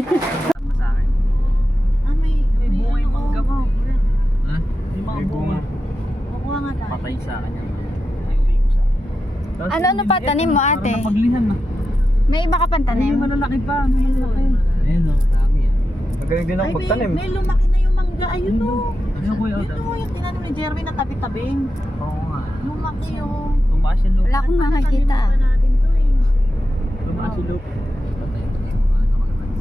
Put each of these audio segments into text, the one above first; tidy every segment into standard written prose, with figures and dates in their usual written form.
Sa akin. May bunga yung mangga mo. Ha? May bunga. Kukuha nga tayo. Patay sa akin yan. Ay, uwi ko sa akin. Tapos Ano pa tanim mo, ate? Parang napaglihan na. May iba ka pang Ay, tanim? may malalaki pa. May malalaki. Ayun o, dami yan. Magaling din ang pagtanim. May lumaki na yung mangga. Ayun o. Ayun ko yun. Yun o, yung tinanong ni Jeremy na tabi-tabing. Oo nga. Lumaki o. Tumaas yung loop. Wala akong makakita. Taniman pa natin to eh. Tumaas yung loop.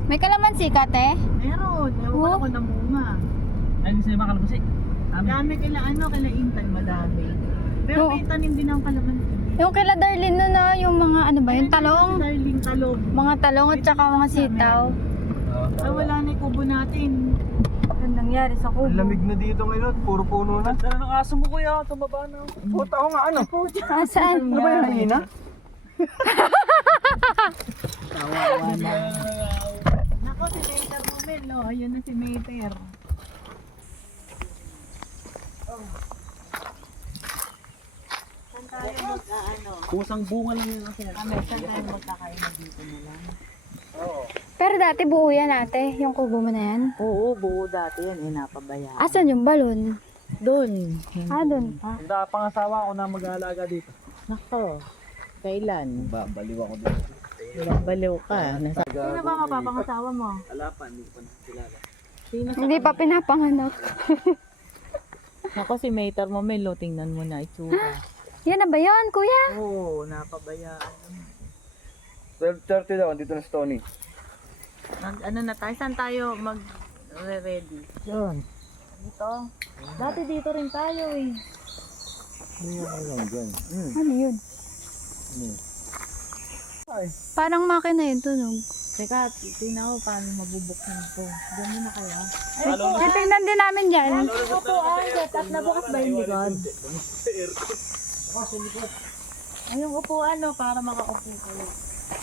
May kalamansi ka, te? Meron. Ewan ko na bunga. Ay, hindi sa'yo makalabasi. Dami kaila Intan, madami. Pero Oo. may tanim din ang kalamansi. Yung kila Darlene nun na, yung mga ano ba, yung talong? Darling talong. Mga talong at saka mga sitaw. Ah, wala na yung kubo natin. Ano nangyari sa kubo? Ang lamig na dito ngayon, puro puno na. Tara ng aso mo kuya, tumaba na. Puta ko nga, ano? Saan? Ano ba yung kanina? Tawa na. Nako, si Mater Mumel, oh. Ayun na si Mater. Saan tayo mag-ano? Kusang bunga lang yun. Saan tayo magkakain na dito na lang? Pero dati buo yan, ate. Yung kubo mo na yan. Oo, buo dati yan. Inapabayaan. Asan yung balon? Doon. Ah, dun pa. Hindi pangasawa ko na mag-aalaga dito. Nako, kailan? Babaliw ako dito. Baliw ka. Sino ba mapapangasawa mo? Wala pa, hindi ko pa nakilala. Sino sa Hindi pa pinapanganak. Ako si Mater Mumel, oh. Tingnan mo na itsura. Yan na ba yun, kuya? Oo, napabayaan. 12:30 daw, dito na si Tony. Ano na tayo? Saan tayo mag-ready? Yan. Dito? Dati dito rin tayo eh. Ano dyan? Ano yun? Parang makina yun, tunog. Teka, tingnan ko paano mabubuksan ko. Diyan muna kaya. Titingnan din namin dyan. Upuan, setup na bukas ba yung likod? Ay, yung upuan no, para makaupo kayo.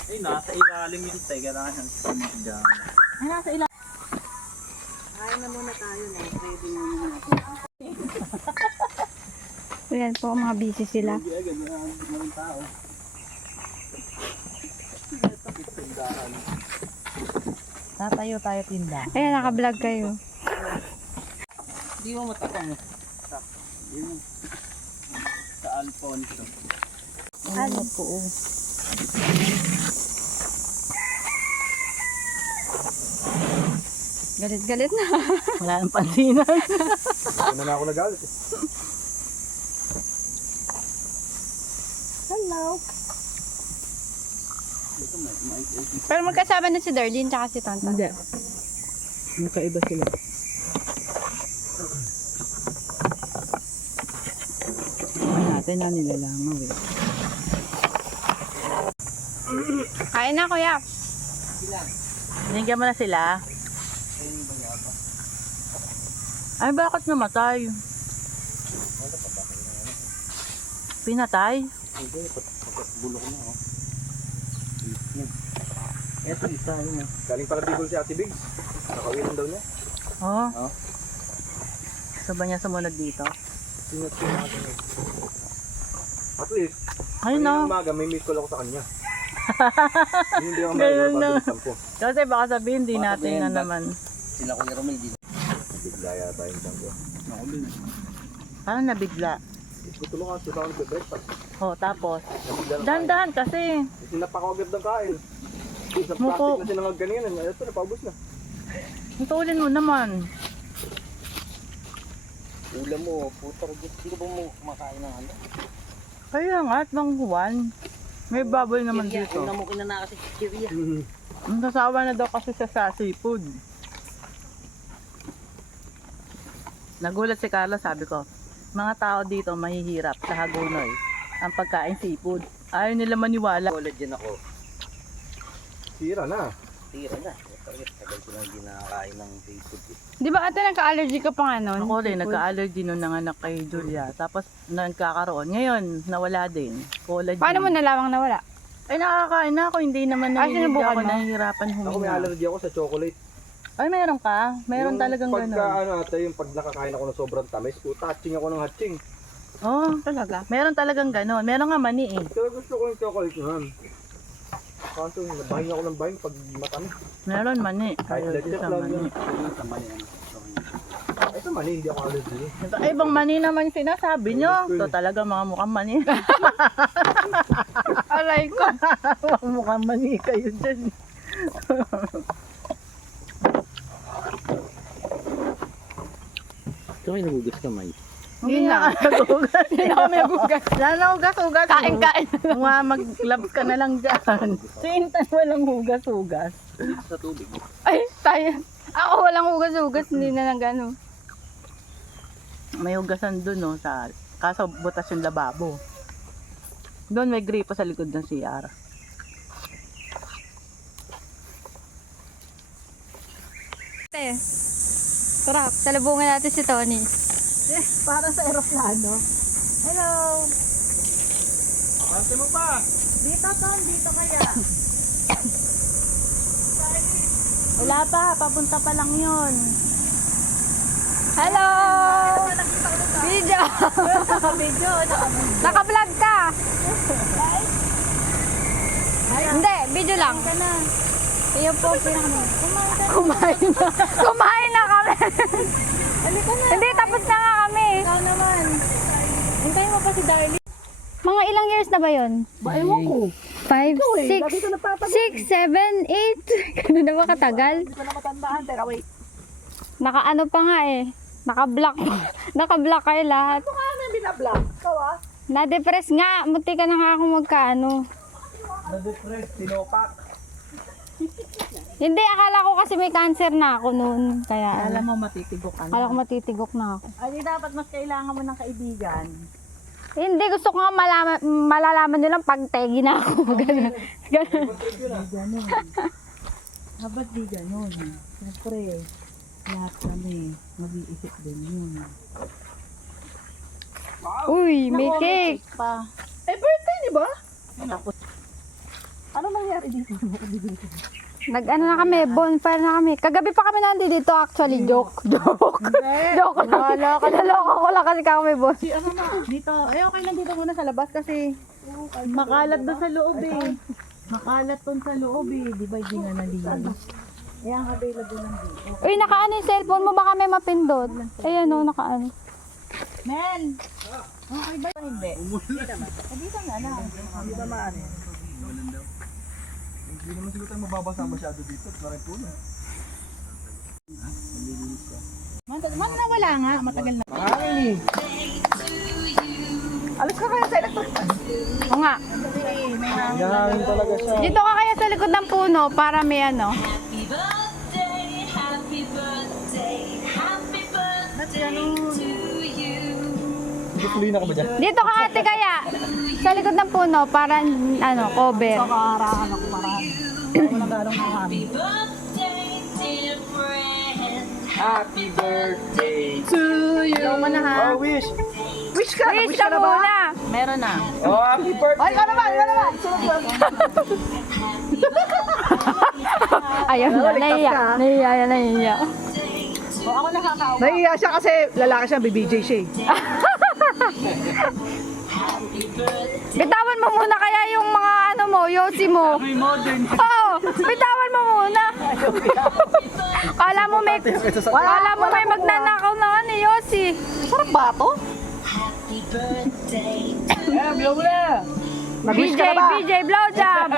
Eh, nasa ilalim yung tega lang siyang sumakdyan. Ay, nasa ilang. Kain na muna tayo na. Ready na muna natin. Ayan po, mga busy sila. Hindi agad, maraming tao. Tatayo tayo tinda. Ayan, naka-vlog kayo. Hindi mo matakang. Yun. Sa Alfonso. Ano po? Galit-galit na. Wala nang pansinan. Ano na ako nagalit eh. Hello. Pero magkasama na si Darlene tsaka si Tonton. Hindi. Magkaiba sila. Natin na nilalangaw eh. Kain na, kuya. Binigyan mo na sila. Ay, bakit namatay? Pinatay? Hindi, bulok na oh. Eto, isa yun. Galing pala Bicol si Ate Biggs. Nakawilan daw niya. Oo. Oh. Gusto ba niya sumunod dito? Sinat ko natin eh. At least, Ayun na. kaninang umaga may miss call ako sa kanya. Hindi ako Ganun na. mabalitan ko. Kasi baka sabihin, di natin na naman. Sila Kuya Romel dito. Bigla yata yung tango. Nakulit. Parang nabigla. Tutulong ka sa breakfast. Oh, tapos. Nabigla ng kain. Dahan-dahan kasi. Sinapakagad ng kain. Sa Muko. plastic na sinangag kanina. Ito, napaubos na. Tutulin mo naman. Ulam mo, putar. Hindi ko ba mo kumakain ng ano? Kaya nga, at ng Juan. May baboy naman dito. Una mo kinana kasi chichirya. Ang sasawa na daw kasi siya sa seafood. Nagulat si Carla, sabi ko, mga tao dito mahihirap sa Hagonoy ang pagkain seafood. Ayaw nila maniwala. Ulit din ako. Sira na. Tira na. Tagal ko lang hindi nakakain ng seafood. Di ba ate nagka-allergy ka pa nga nun? Ako rin, nagka-allergy nung nanganak kay Julia. Tapos nagkakaroon. Ngayon, nawala din. Collagen. Paano mo nalawang nawala? Ay, nakakain na ako. Hindi naman sinubukan ako mo? nahihirapan Ako may huminga. allergy ako sa chocolate. Ay, meron ka? Meron Yung talagang pagka, gano'n. ano ata yung pag nakakain ako ng sobrang tamis, puta, hatching ako ng hatching. Oh, Talaga? meron talagang gano'n. Meron nga mani eh. Pero gusto ko yung chocolate naman. Kaso, nabahing ako ng bahing pag matamis. Meron mani. Kahit Ayaw legit sa lang mani. yun. Ito mali ano. Ito mali, hindi ako allergy. Ito, ay, ibang mani naman sinasabi nyo. Ito talaga mga mukhang mani. Alay ko. Mga mukhang mani kayo dyan. Ito may nagugas kamay. Hindi na nagugas. Hindi na kami nagugas. Wala na hugas-hugas. Kain. Mga mag-gloves ka na lang dyan. Si Intan walang hugas-hugas. Sa tubig. Ay, tayo. Ako walang hugas-hugas. Hindi na lang gano'n. May hugasan dun, no, sa... Kaso butas yung lababo. Doon may gripo sa likod ng CR. Sarap. Salubungan natin si Tony. Parang sa aeroplano. Hello! Pante mo pa! Dito, Tom. Dito kaya. Wala pa. Papunta pa lang yun. Hello! Video! Video. Naka-vlog ka! Hindi, video lang. Ka na. Iyo po, pinaka- Kumain ka. Kumain na kami! Halika na. Hindi, tapos na nga kami. Ikaw naman. Hintayin mo pa si Darlie. Mga ilang years na ba yun? Ewan ko. 5, Lagi 6, ko napapagod. 6, 7, 8. Gano'n na ba katagal? Hindi ko na matandaan. Pero wait. Naka-ano pa nga eh. Naka-block. Naka-block kayo lahat. Ano ka na binablock? Ikaw ah. Na-depress nga. Munti ka na nga akong magkaano. Na-depress, tinopak. Hindi, akala ko kasi may cancer na ako noon. Kaya Alam mo matitigok ka akala ko na. matitigok na ako. Ay, dapat mas kailangan mo ng kaibigan. Hindi, gusto ko nga malalaman nyo lang pag tegi na ako. Ganun. Ganun. Ganon. Dapat di ganon. Siyempre, lahat kami mag-iisip din yun. Uy, may cake. Pa. Eh, birthday, di ba? Tapos, ano nangyari dito? Nag-ano na kami, bonfire na kami. Kagabi pa kami nandito actually. Joke. Joke. Joke lang. Naloko ko lang kasi kami bon. Si ano na, dito. Ay, okay lang dito muna sa labas kasi makalat doon sa loob eh. Makalat doon sa loob eh. Di ba hindi na nalinis? Kaya ang available lang dito. Uy, nakaano yung cellphone mo? Baka may mapindot. Ayan o, nakaano. Men! Okay ba? Hindi. Dito na lang. Hindi ba maano? Hindi naman siguro tayo mababasa masyado dito. Maraming puno. Man nawala nga. Matagal na. Mahangin eh. Alas ka kaya sa electric. O nga. May hangin. Mahangin talaga siya. Dito ka kaya sa likod ng puno para may ano. Ba't yan Tuloy na ka ba dyan? Dito ka ate kaya. Sa likod ng puno para ano, cover. Nakaharakan ako marami. Ako nagalong ng hangin. Happy birthday To you. Ikaw mo na ha. Oh, wish! Wish ka! Wish ka muna. Meron na. Oh, happy birthday! Ay, ano naman? Ayun na, nahiya. O, ako nakakaupa. Nahiya siya kasi lalaki siya, BBJ siya eh. Bitawan mo muna kaya yung mga ano mo, yosi mo. Oo, bitawan mo muna. Kala mo may magnanakaw na ano, yosi. Sarap ba ito? Eh, blow mo na! Mag-wish BJ, ka na ba? BJ, blowjob.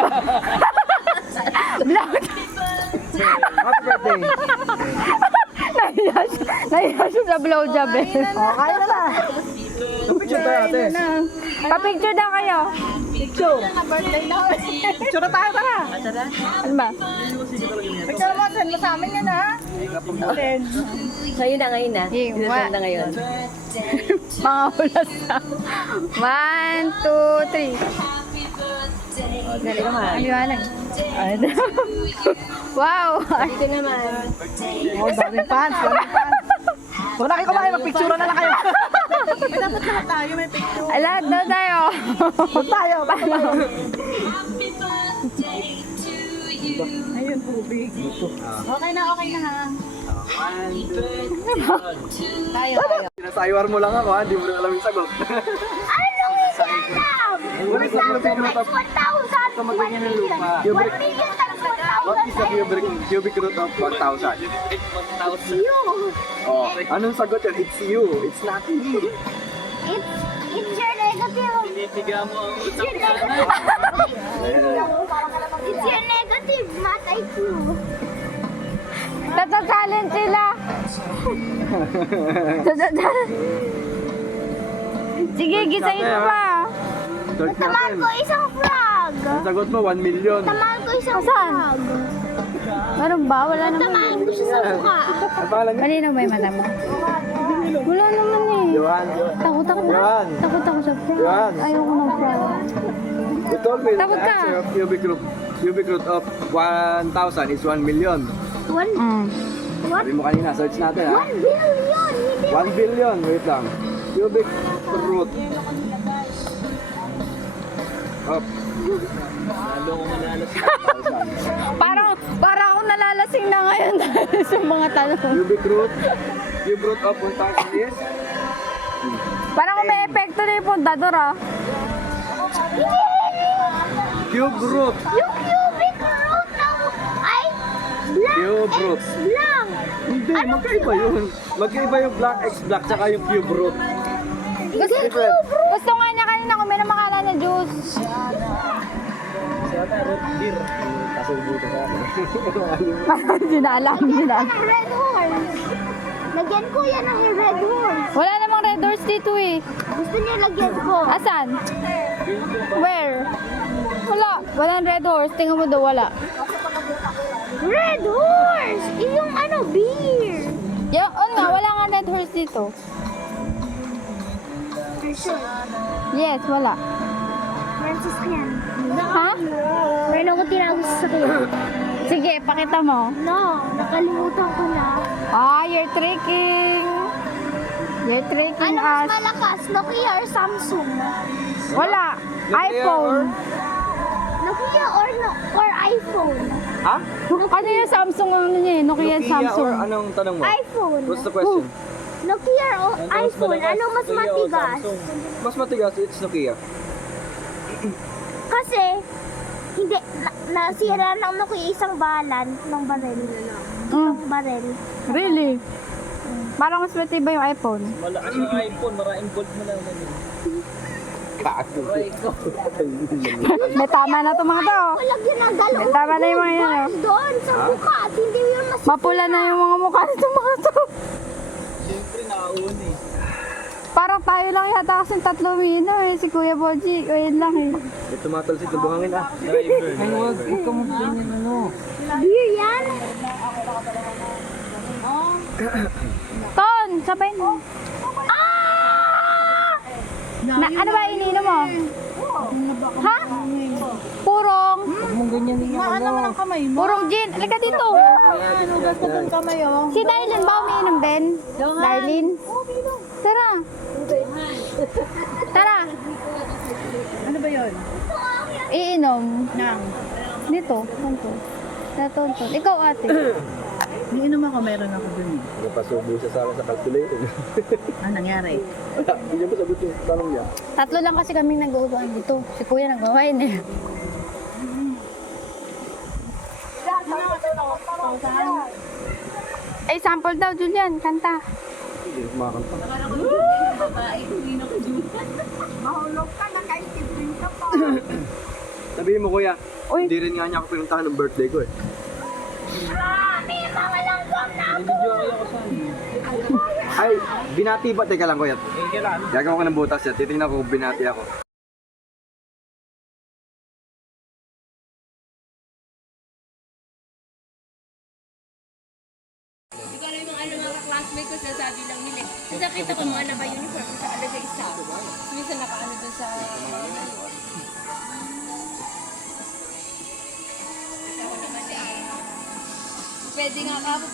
Blowjob. Happy birthday! Nahiya siya sa blowjob eh. Oh, kaya na na! Picture tayo ate. Pa-picture daw kayo. Picture! Birthday na. Picture na tayo, tara! Ano ba? Picture mo, send mo sa amin yan ha. Ngayon na What? na ngayon. Mga ulas na. 1, 2, 3. Galing naman. Aliwanag. Wow! Dito naman. Oh, daming fans, daming fans! Huwag na kayo kumain, magpicture na lang kayo! May dapat lahat tayo, may picture. Lahat daw tayo. Huwag tayo, basta tayo! Ayun, tubig. Okay na ha. Tayo. Sinasaywar mo lang ako ha, hindi mo rin alam yung sagot. Ano yung sabi? Wala sa picture na to. 1,000 ka magganyan ng lupa. 1 million times 1,000. What is the cubic root of 1,000? You. Oh, anong sagot yan? It's you. It's not me. It's your negative. It's your negative. It's your negative math IQ. Tata-challenge sila. Sige, gisayin mo pa. Search Tamaan natin. ko isang frog. Ang sagot mo, 1 million. Tamaan ko isang Saan? frog. Meron ba? Wala naman. Tamaan ko siya sa mukha. Ang pangalan niya? Malinaw ba yung mata mo? Wala naman eh. Johan. Takot ako na. Yan. Takot ako sa frog. Yan. Ayoko ng frog. You told me the Takot ka. answer of cubic root of 1,000 is 1 million. Sabi mo kanina, search natin ha. 1 billion. Hindi. 1 billion, wait lang. Cubic root of Parang ako nalalasing na ngayon dahil sa mga tanong. cubic root of 1,000 is Parang kung may epekto na yung puntador ah. cube root. Yung cubic root ng ay black Cube root. X blank. Hindi, magkaiba yun. Magkaiba yung black x black tsaka yung cube root. Gusto nga niya kanina kung may namakala na juice. Hindi na alam. Ng red horse. Lagyan ko yan ng red horse. Wala namang red horse dito eh. Gusto niya lagyan ko. Asan? Where? Wala. Walang red horse. Tingnan mo daw wala. Red horse! Yung ano, beer. Yung, nga, wala nga red horse dito. Yes, wala. Francis yan. Ha? Meron ako tinawag sa sakyan. Sige, pakita mo. No, nakalimutan ko na. Ah, you're tricking. You're tricking Ano mas us. malakas, Nokia or Samsung? Wala. iPhone. Nokia or iPhone? Ha? Ano yung Samsung ang ano niya eh? Nokia Samsung. or anong tanong mo? iPhone. What's the question? Nokia o iPhone, ano mas matigas? Mas matigas, it's Nokia. Kasi, hindi, nasira ng Nokia isang balan ng barel. Isang barel. Really? Parang mas matibay yung iPhone. May tama na ito mga to. Wala ginagalaw. Tama na yung mga yan, oh. Doon sa bukas, hindi yun mas... Mapula na yung mga mukha nito mga to. Parang tayo lang yata kasi 3 mino eh. Si Kuya Boji, ayun lang eh. May tumatalsik na buhangin ah. Beer yan? Ton, sabay mo. Na, ano ba ininom mo? Ha? Purong. Maano mo ng kamay mo? Purong gin. Halika dito. Ano, basta ng kamay oh. Si Darlene ba umiinom din? Darlene? Tara. Tara. Ano ba yun? Iinom. Nang. Dito. Tonton. Tonton. Ikaw ate. Niinom ako, meron ako dun eh. Napasubo siya sa akin sa calculator. Ano nangyari? Hindi niya ba sagot yung tanong niya? 3 lang kasi kaming nag-uutuan dito. Si Kuya nag-uwain eh. Eh, sample daw, Julian. Kanta. Hindi na kumakanta. Mahulog ka, nakaisipin ka pa. Sabihin mo kuya, Uy. hindi rin nga niya ako pinuntahan ng birthday ko eh. May mga langgam na ako. Ay, binati ba? Teka lang kuya. Gagawa ko ng butas yan. Titingnan ko kung binati ako. Ikaw na yung mga classmate ko, sasabi lang nila. Kasi nakita ko mga naka-uniform sa alagay isa. Minsan naka-ano dun sa... Pwede nga ka po,